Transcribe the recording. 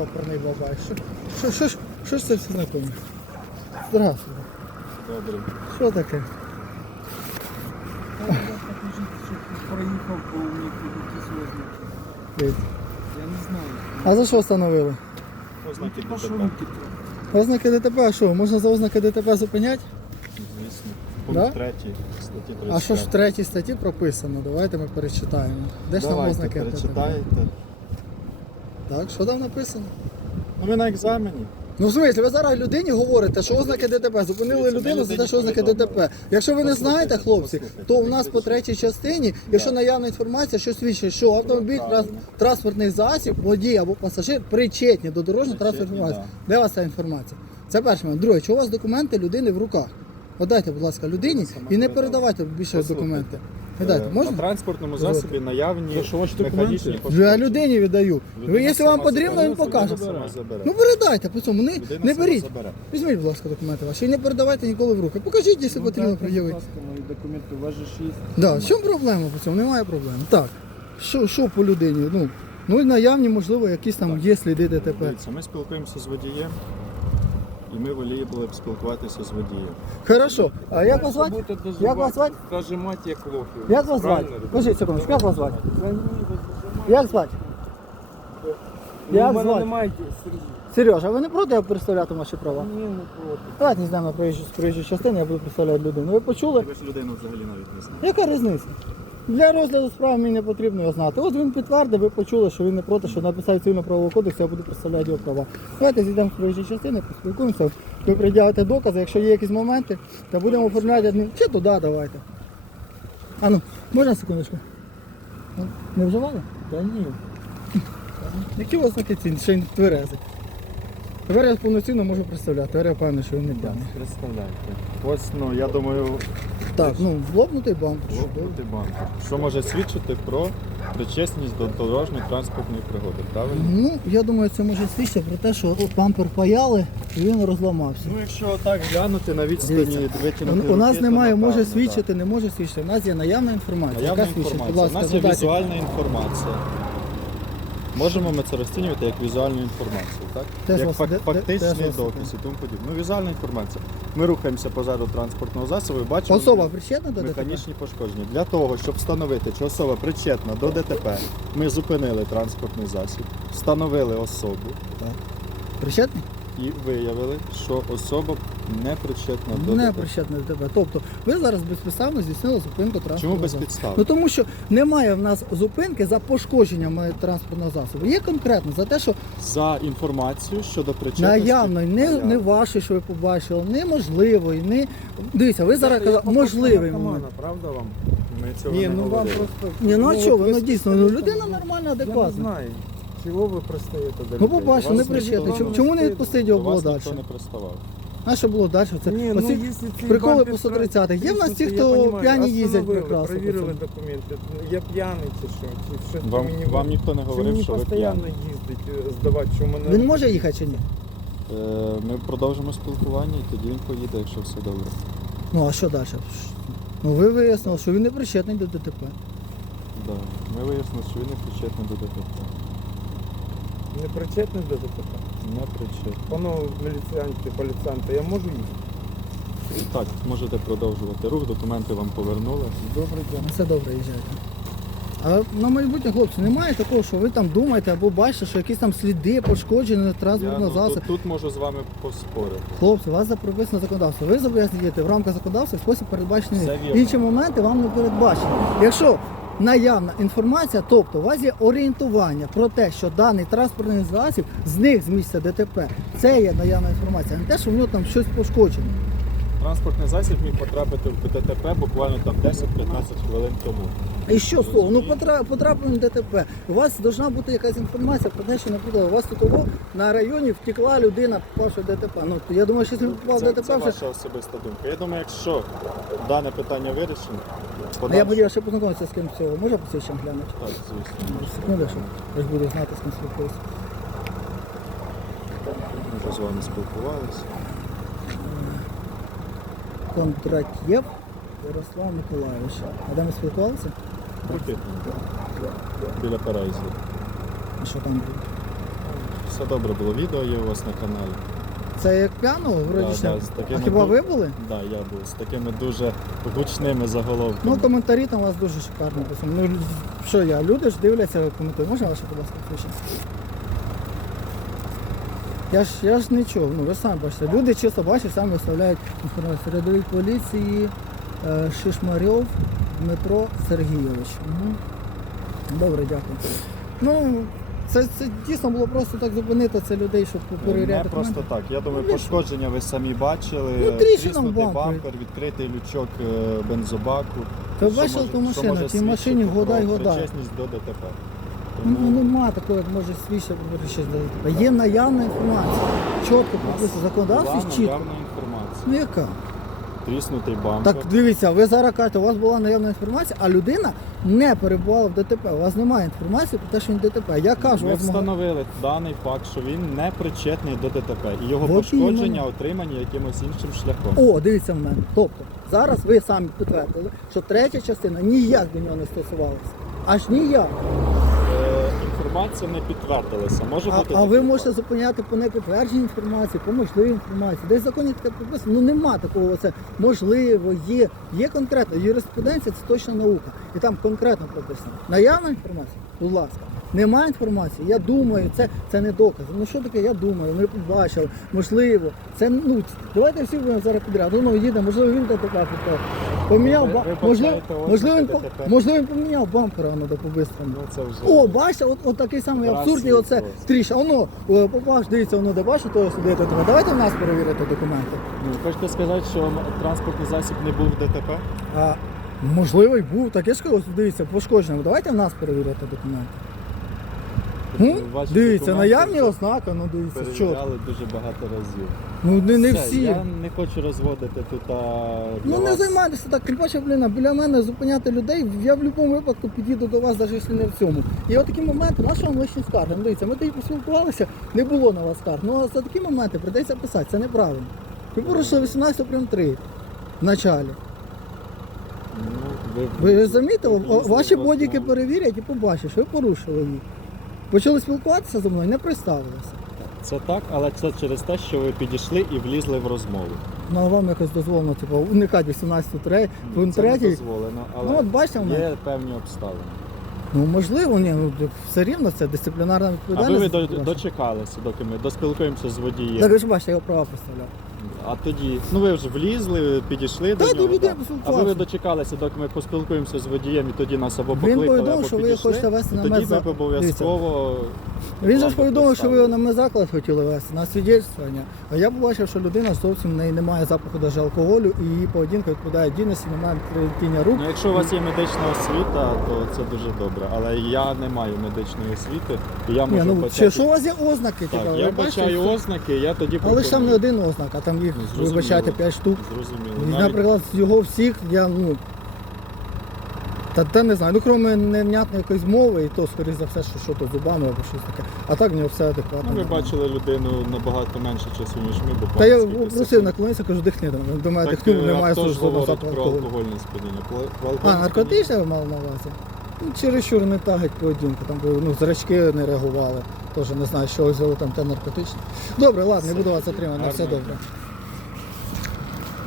Йоперний бабай. Що, що, що, ж- що ж це все знакоме? Здравствуйте. Добре. Що таке? Проїхав по них якісь ознаки. Я не знаю. А за що встановили? Ознаки ДТП. Ознаки ДТП, а що? Можна за ознаки ДТП зупиняти? Звісно. Да? Пункт 3 статті 35. А що ж в третій статті прописано? Давайте ми перечитаємо. Де ж там Давайте, ознаки ДТП? перечитаєте. Так, що там написано? Ну ви на екзамені. Ну в смислі, ви зараз людині говорите, що ознаки ДТП. Зупинили людину за те, що ознаки. ДТП. Якщо ви не знаєте, хлопці, то у нас по третій частині, якщо наявна інформація, що свідчить, що автомобіль транспортний засіб, водій або пасажир причетні до дорожньо транспортної Причетні, інформації. Де у вас ця інформація? Це перше. момент. Друге, чи у вас документи людини в руках? Отдайте, будь ласка, людині і не передавайте більше документи. Не Е, можна? На транспортному засобі наявні що ваші механічні документи? Я людині віддаю. Ви, Людина якщо вам сама потрібно, забере, він покаже. сама забере. Ну передайте по цьому, не, Людина не сама беріть. забере. Візьміть, будь ласка, документи ваші. І не передавайте ніколи в руки. Покажіть, якщо Ну, потрібно пред'явити. ласка, мої документи, у вас же ж є. Да, в чому проблема по цьому? Немає проблем. Так. Що, що по людині? Ну, ну і наявні, можливо, якісь там Так. є сліди ДТП. Дивіться, ми спілкуємося з водієм, і ми були б спілкуватися з водієм. Хорошо. А як вас звати? Як вас звати? Зажимати як лохів. Як вас звати? Кажіть секундочку, як вас звати? Як звати? Ну, Як мене звати? немає Сергій. Сережа, а ви не проти представляти ваші права? Ні, не проти. Давайте не на проїжджу, з проїжджої частини, я буду представляти людину. Ви почули? Ви ж людину взагалі навіть не знаєте. Яка різниця? Для розгляду справи мені не потрібно його знати. От він підтвердив, ви почули, що він не проти, що написав цивільного правового кодексу, я буду представляти його права. Давайте зійдемо з проїжджої частини, поспілкуємося, ви пред'явите докази, якщо є якісь моменти, то будемо оформляти адмін... Чи туди давайте. А ну, можна секундочку? Ну, Не вживали? Та ні. Які у вас знаки ці, ще й тверезий? Тепер я повноцінно можу представляти, тепер я певний, що він не п'яний. Представляєте. Ось, ну, я думаю, Так, ну, лопнутий банк. лопнути банк. Що може свідчити про причесність до дорожньої транспортної пригоди, правильно? Ну, я думаю, це може свідчити про те, що бампер паяли і він розламався. Ну, якщо так глянути на відстані Дивіться, витягнути У, у нас руки, то немає, може напевно, свідчити, не може свідчити. У нас є наявна інформація. Наявна яка свідчить, інформація. будь У ласка, нас є задайте. візуальна інформація. Можемо ми це розцінювати як візуальну інформацію, так? Теж як фак- фактичний доказ і тому подібне. Ну, візуальна інформація. Ми рухаємося позаду транспортного засобу і бачимо Особа причетна до ДТП? механічні пошкодження. Для того, щоб встановити, чи особа причетна до ДТП, ми зупинили транспортний засіб, встановили особу Причетний? і виявили, що особа не причетна до Не ДТП. до ДТП. Тобто ви зараз безпідставно здійснили зупинку транспортного Чому без засобу. підстав? Ну тому що немає в нас зупинки за пошкодженням е, транспортного засобу. Є конкретно за те, що За інформацію щодо причетності. наявно, не, Наявно. не ваше, що ви побачили, неможливий, не. Дивіться, ви зараз казали, можливий момент. правда вам? Ми цього Ні, не ну вам говорили. просто... Ні, ну а ви, ви ну дійсно, ну людина нормальна, Я не адекватна. знаю, чого ви пристаєте до Ну, людей. побачив, Вас не ніхто причетний. Чому, не чому До його було вас далі? ніхто не приставав. А що було далі? Це Ні, ну, оці якщо цей приколи бампер по 130-х. Є в нас ті, я хто понімаю, п'яні їздять остановили, прекрасно по Перевірили цьому. документи. Я п'яний чи що? Чи що Вам, мені вам ніхто не чи говорив, мені що ви постійно їздить, е, здавати, що в мене... Він може їхати чи ні? Е, Ми продовжимо спілкування і тоді він поїде, якщо все добре. Ну а що далі? Ну ви вияснили, що він не причетний до ДТП. Да. Ми вияснили, що він не причетний до ДТП. Не причетний до ДТП? Не причетний. Панове міліціянти, поліціянти, я можу їздити? Так, можете продовжувати рух, документи вам повернули. Добрий день. Все добре, їжджайте. А на майбутнє, хлопці, немає такого, що ви там думаєте або бачите, що якісь там сліди пошкоджені Я, транспортного ну, засобу. тут, тут можу з вами поспорити. Хлопці, у вас запрописано законодавство. Ви зобов'язані діяти в рамках законодавства в спосіб передбачений. Вірно. Інші моменти вам не передбачені. Якщо наявна інформація, тобто у вас є орієнтування про те, що даний транспортний засіб зник з місця ДТП. Це є наявна інформація, а не те, що в нього там щось пошкоджено. Транспортний засіб міг потрапити в ДТП буквально там 10-15 хвилин тому. І що з того? Ну потра- на ДТП. У вас повинна бути якась інформація про те, що, наприклад, у вас тут того на районі втекла людина, попавши в ДТП. Ну я думаю, що якщо він попав в Це, ДТП, це вже ваша особиста думка. Я думаю, якщо дане питання вирішено, А я хотів ще познайомитися з ким цього. Може посвідчення глянути? Так, звісно. Секунду, що я ж буду знати, з ким спілкуюся. Ми вже з вами спілкувалися. Кондратєв Ярослав Миколайович. А де ми спілкувалися? Ракетний. Біля переїзду. А що там було? Все добре було. Відео є у вас на каналі. Це як п'яного, вроді Да, да, з такими А хіба ду- ви були? Да, я був з такими дуже гучними заголовками. Ну, коментарі там у вас дуже шикарно писали. Ну, що я, люди ж дивляться, коментують. Можна ваше, будь ласка, включення? Я ж, я ж не чув, ну ви ж самі бачите. Люди чисто бачать, самі виставляють інформацію. Рядовик поліції е, Шишмарьов Дмитро Сергійович. Угу. Добре, дякую. Ну, це, це дійсно було просто так зупинити це людей, щоб Не перевіряти. просто так. Я думаю, Ну, пошкодження ви самі бачили. Ну, тріщина в Тріснутий бампері. бампер, відкритий лючок е, бензобаку. Та Що може- ту що машину, може тій машині про года й года. Причесність до ДТП. Ну, Тому нема такого, як може свідчити про щось дати. Є наявна інформація. Чітко прописано законодавстві була чітко. наявна інформація. Ну яка? Тріснутий бампер. Так дивіться, ви зараз кажете, у вас була наявна інформація, а людина не перебувала в ДТП. У вас немає інформації про те, що він ДТП. Я кажу, Ми вас могла... встановили даний факт, що він не причетний до ДТП і його От пошкодження іменно. отримані якимось іншим шляхом. О, дивіться в мене. Тобто, зараз ви самі підтвердили, що третя частина ніяк до нього не стосувалася. Аж ніяк. Інформація не підтвердилася. Може А, бути а ви такий можете зупиняти по непідтвердженій інформації, по можливій інформації. Десь в законі таке прописано. Ну нема такого. Це можливо, є. Є конкретно. Юриспруденція це точно наука. І там конкретно прописано. Наявна інформація, будь ласка. Немає інформації, я думаю, це, це не доказ. Ну що таке, я думаю, ми побачили, можливо. Це ну давайте всі будемо зараз підряд. Ну, ну їде, можливо, він ДТП попав. Поміняв ба... можливо, можливо, він, по- можливо, він поміняв бампера ну, до по-бистрому. Ну, це вже... О, бачите, от, от такий самий Раз абсурд, і і оце ось. тріша. Воно, е, побач, дивіться, воно де бачите, то сюди тебе. Давайте в нас перевірити документи. Ну, хочете сказати, що транспортний засіб не був в ДТП? А можливо, й був. Так я ж кажу, дивіться, пошкоджено. Давайте в нас перевірити документи. М? Ваші Дивіться, документи наявні ознаки, ну дивіться, що. Перевіряли дуже багато разів. Ну не, не Все, всі. Я не хочу розводити тут. А, для Ну не вас. займайтеся так, кріпача, блін, біля мене зупиняти людей, я в будь-якому випадку підійду до вас, навіть якщо не в цьому. І от такі моменти, на що вам лишні скарги? Ну дивіться, ми тоді поспілкувалися, не було на вас скарг. Ну а за такі моменти прийдеться писати, це неправильно. Ви порушили 18 прим 3 в началі. Ну, Ви ви О, ваші бодіки перевірять і побачать, що ви порушили їх. Почали спілкуватися зі мною, не представилися. Це так, але це через те, що ви підійшли і влізли в розмову. Ну а вам якось дозволено, типу, уникати 18 3, пункт це не 3. дозволено, але Ну от бачите в мене. є певні обставини. Ну можливо, ні, ну все рівно це дисциплінарна Аби відповідальність. ви до- дочекалися, доки ми доспілкуємося з водієм. Так ви ж бачите, я його права представляв. А тоді, ну ви вже влізли, підійшли Та, до до нього. так. поспілкувався. Аби ви дочекалися, доки ми поспілкуємося з водієм і тоді нас або Він покликали, повідомив, або що ви підійшли, хочете вести то на тоді ми б обов'язково. Він же ж повідомив, що ви його на медзаклад хотіли вести, на свідчення. А я побачив, що людина зовсім в неї немає запаху навіть алкоголю і її поведінка відповідає дійності, немає третіння рук. Ну, якщо у вас є медична освіта, то це дуже добре. Але я не маю медичної освіти, і я Ні, можу ну, вбачати. чи що у вас є ознаки? Так, типу, я ви бачите, бачаю ознаки, я тоді Але ж там не один ознак, а там їх, Ну, зрозуміло. бачаєте 5 штук. Зрозуміло. І, Навіть- Наприклад, з його всіх я ну. Та, та не знаю, ну крім невнятної якоїсь мови, і то, скоріш за все, що, що то зубами або щось таке. А так в нього все адекватно. Ну, ви бачили людину набагато менше часу, ніж ми, Та я скільки просив секунд. наклонитися, кажу, дихни Так, дихнув, е, немає хто ж говорить запаху про алкоголю. алкогольне сп'яніння? Про- А, наркотичне ви мали на увазі? Ну, чересчур не тагать поведінку, там були, ну, зрачки не реагували. Теж не знаю, що взяли там те наркотичне. Добре, ладно, не буду вас затримати, на все Гарного добре.